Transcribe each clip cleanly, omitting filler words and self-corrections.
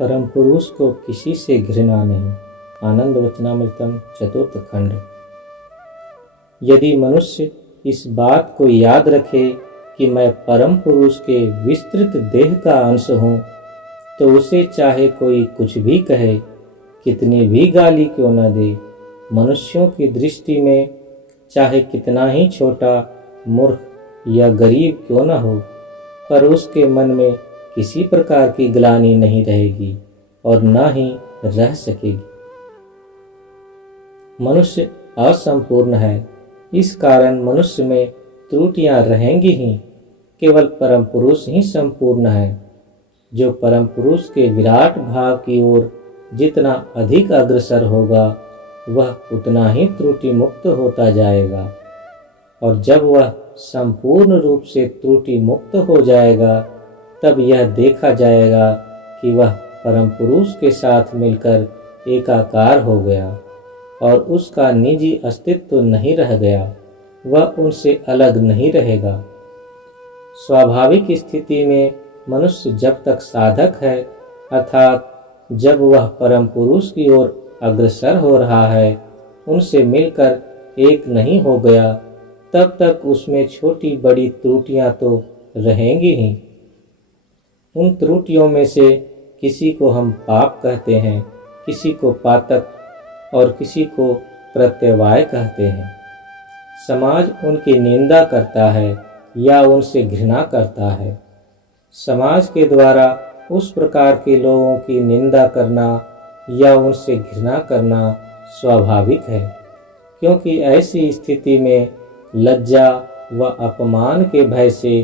परम पुरुष को किसी से घृणा नहीं। आनंद वचनामृतम चतुर्थ खंड। यदि मनुष्य इस बात को याद रखे कि मैं परम पुरुष के विस्तृत देह का अंश हूँ, तो उसे चाहे कोई कुछ भी कहे, कितनी भी गाली क्यों न दे, मनुष्यों की दृष्टि में चाहे कितना ही छोटा, मूर्ख या गरीब क्यों न हो, पर उसके मन में किसी प्रकार की ग्लानि नहीं रहेगी और न ही रह सकेगी। मनुष्य असंपूर्ण है, इस कारण मनुष्य में त्रुटियां रहेंगी ही। केवल परम पुरुष ही संपूर्ण है। जो परम पुरुष के विराट भाव की ओर जितना अधिक अग्रसर होगा, वह उतना ही त्रुटि मुक्त होता जाएगा, और जब वह संपूर्ण रूप से त्रुटि मुक्त हो जाएगा, तब यह देखा जाएगा कि वह परम पुरुष के साथ मिलकर एकाकार हो गया और उसका निजी अस्तित्व नहीं रह गया, वह उनसे अलग नहीं रहेगा। स्वाभाविक स्थिति में मनुष्य जब तक साधक है, अर्थात जब वह परम पुरुष की ओर अग्रसर हो रहा है, उनसे मिलकर एक नहीं हो गया, तब तक उसमें छोटी बड़ी त्रुटियां तो रहेंगी ही। उन त्रुटियों में से किसी को हम पाप कहते हैं, किसी को पातक और किसी को प्रत्यवाय कहते हैं। समाज उनकी निंदा करता है या उनसे घृणा करता है। समाज के द्वारा उस प्रकार के लोगों की निंदा करना या उनसे घृणा करना स्वाभाविक है, क्योंकि ऐसी स्थिति में लज्जा व अपमान के भय से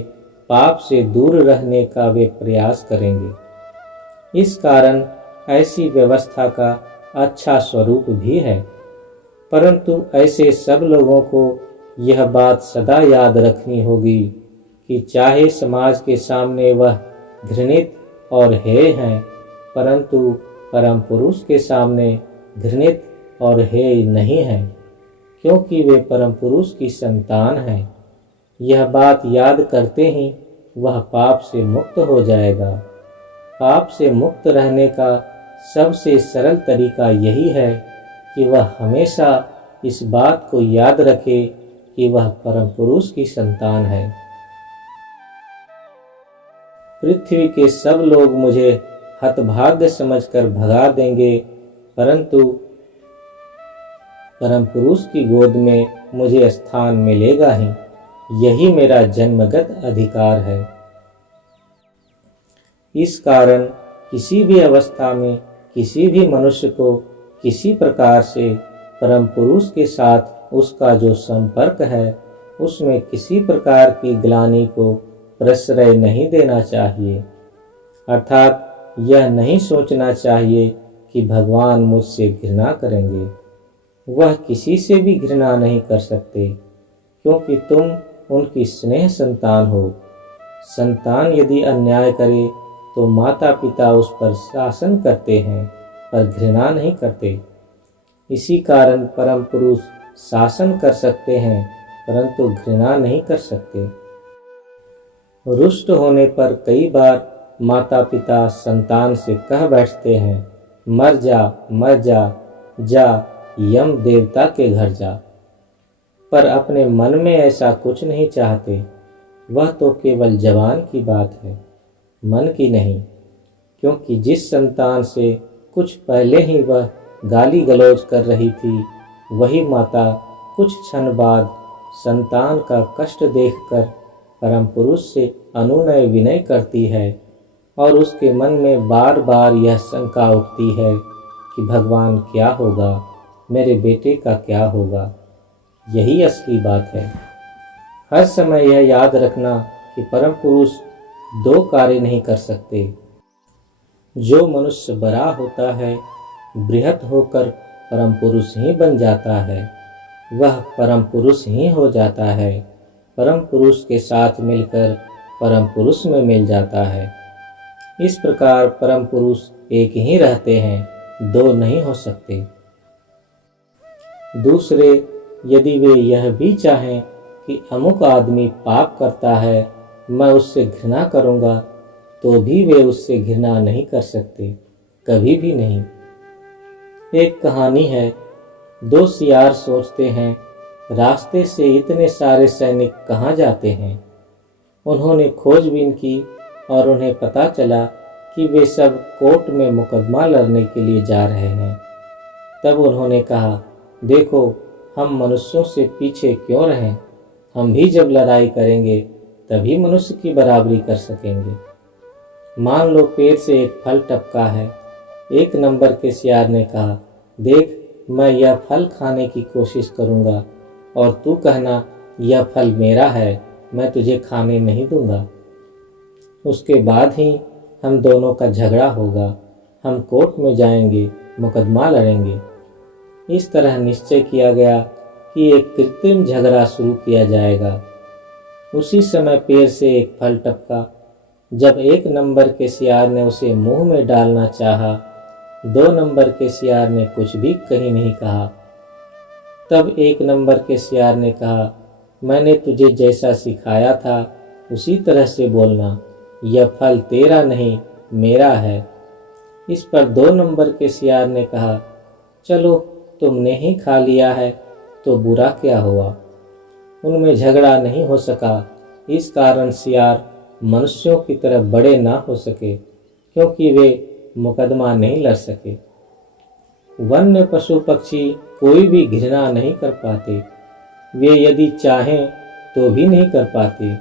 पाप से दूर रहने का वे प्रयास करेंगे। इस कारण ऐसी व्यवस्था का अच्छा स्वरूप भी है, परंतु ऐसे सब लोगों को यह बात सदा याद रखनी होगी कि चाहे समाज के सामने वह घृणित और हेय हैं, परंतु परम पुरुष के सामने घृणित और हेय नहीं हैं, क्योंकि वे परम पुरुष की संतान हैं। यह बात याद करते ही वह पाप से मुक्त हो जाएगा। पाप से मुक्त रहने का सबसे सरल तरीका यही है कि वह हमेशा इस बात को याद रखे कि वह परम पुरुष की संतान है। पृथ्वी के सब लोग मुझे हतभाग्य समझकर भगा देंगे, परंतु परम पुरुष की गोद में मुझे स्थान मिलेगा ही। यही मेरा जन्मगत अधिकार है। इस कारण किसी भी अवस्था में किसी भी मनुष्य को किसी प्रकार से परम पुरुष के साथ उसका जो संपर्क है, उसमें किसी प्रकार की ग्लानि को प्रश्रय नहीं देना चाहिए। अर्थात यह नहीं सोचना चाहिए कि भगवान मुझसे घृणा करेंगे। वह किसी से भी घृणा नहीं कर सकते, क्योंकि तुम उनकी स्नेह संतान हो। संतान यदि अन्याय करे तो माता पिता उस पर शासन करते हैं, पर घृणा नहीं करते। इसी कारण परम पुरुष शासन कर सकते हैं, परंतु घृणा नहीं कर सकते। रुष्ट होने पर कई बार माता पिता संतान से कह बैठते हैं, मर जा मर जा, जा यम देवता के घर जा, पर अपने मन में ऐसा कुछ नहीं चाहते। वह तो केवल जबान की बात है, मन की नहीं, क्योंकि जिस संतान से कुछ पहले ही वह गाली गलौज कर रही थी, वही माता कुछ क्षण बाद संतान का कष्ट देखकर परम पुरुष से अनुनय विनय करती है, और उसके मन में बार बार यह शंका उठती है कि भगवान क्या होगा, मेरे बेटे का क्या होगा। यही असली बात है। हर समय यह याद रखना कि परम पुरुष दो कार्य नहीं कर सकते। जो मनुष्य बड़ा होता है, बृहत होकर परम पुरुष ही बन जाता है, वह परम पुरुष ही हो जाता है। परम पुरुष के साथ मिलकर परम पुरुष में मिल जाता है। इस प्रकार परम पुरुष एक ही रहते हैं, दो नहीं हो सकते। दूसरे, यदि वे यह भी चाहें कि अमुक आदमी पाप करता है, मैं उससे घृणा करूंगा, तो भी वे उससे घृणा नहीं कर सकते, कभी भी नहीं। एक कहानी है, दो सियार सोचते हैं, रास्ते से इतने सारे सैनिक कहाँ जाते हैं। उन्होंने खोजबीन की और उन्हें पता चला कि वे सब कोर्ट में मुकदमा लड़ने के लिए जा रहे हैं। तब उन्होंने कहा, देखो, हम मनुष्यों से पीछे क्यों रहें, हम भी जब लड़ाई करेंगे तभी मनुष्य की बराबरी कर सकेंगे। मान लो पेड़ से एक फल टपका है। एक नंबर के सियार ने कहा, देख, मैं यह फल खाने की कोशिश करूंगा और तू कहना यह फल मेरा है, मैं तुझे खाने नहीं दूंगा। उसके बाद ही हम दोनों का झगड़ा होगा, हम कोर्ट में जाएंगे, मुकदमा लड़ेंगे। इस तरह निश्चय किया गया कि एक कृत्रिम झगड़ा शुरू किया जाएगा। उसी समय पेड़ से एक फल टपका। जब एक नंबर के सियार ने उसे मुंह में डालना चाहा, दो नंबर के सियार ने कुछ भी कहीं नहीं कहा। तब एक नंबर के सियार ने कहा, मैंने तुझे जैसा सिखाया था उसी तरह से बोलना, यह फल तेरा नहीं मेरा है। इस पर दो नंबर के सियार ने कहा, चलो तुमने ही खा लिया है तो बुरा क्या हुआ। उनमें झगड़ा नहीं हो सका। इस कारण सियार मनुष्यों की तरह बड़े ना हो सके, क्योंकि वे मुकदमा नहीं लड़ सके। वन्य पशु पक्षी कोई भी घृणा नहीं कर पाते, वे यदि चाहें तो भी नहीं कर पाते।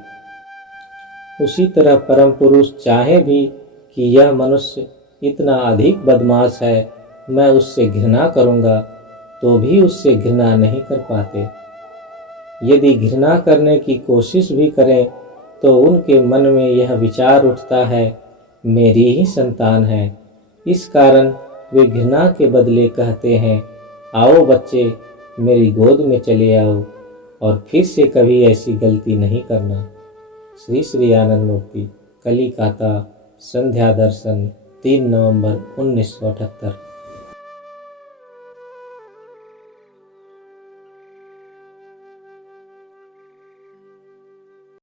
उसी तरह परम पुरुष चाहे भी कि यह मनुष्य इतना अधिक बदमाश है, मैं उससे घृणा करूंगा, तो भी उससे घृणा नहीं कर पाते। यदि घृणा करने की कोशिश भी करें तो उनके मन में यह विचार उठता है, मेरी ही संतान है। इस कारण वे घृणा के बदले कहते हैं, आओ बच्चे, मेरी गोद में चले आओ और फिर से कभी ऐसी गलती नहीं करना। श्री श्री आनंद मूर्ति, कलिकाता, संध्या दर्शन, 3 नवंबर 1978।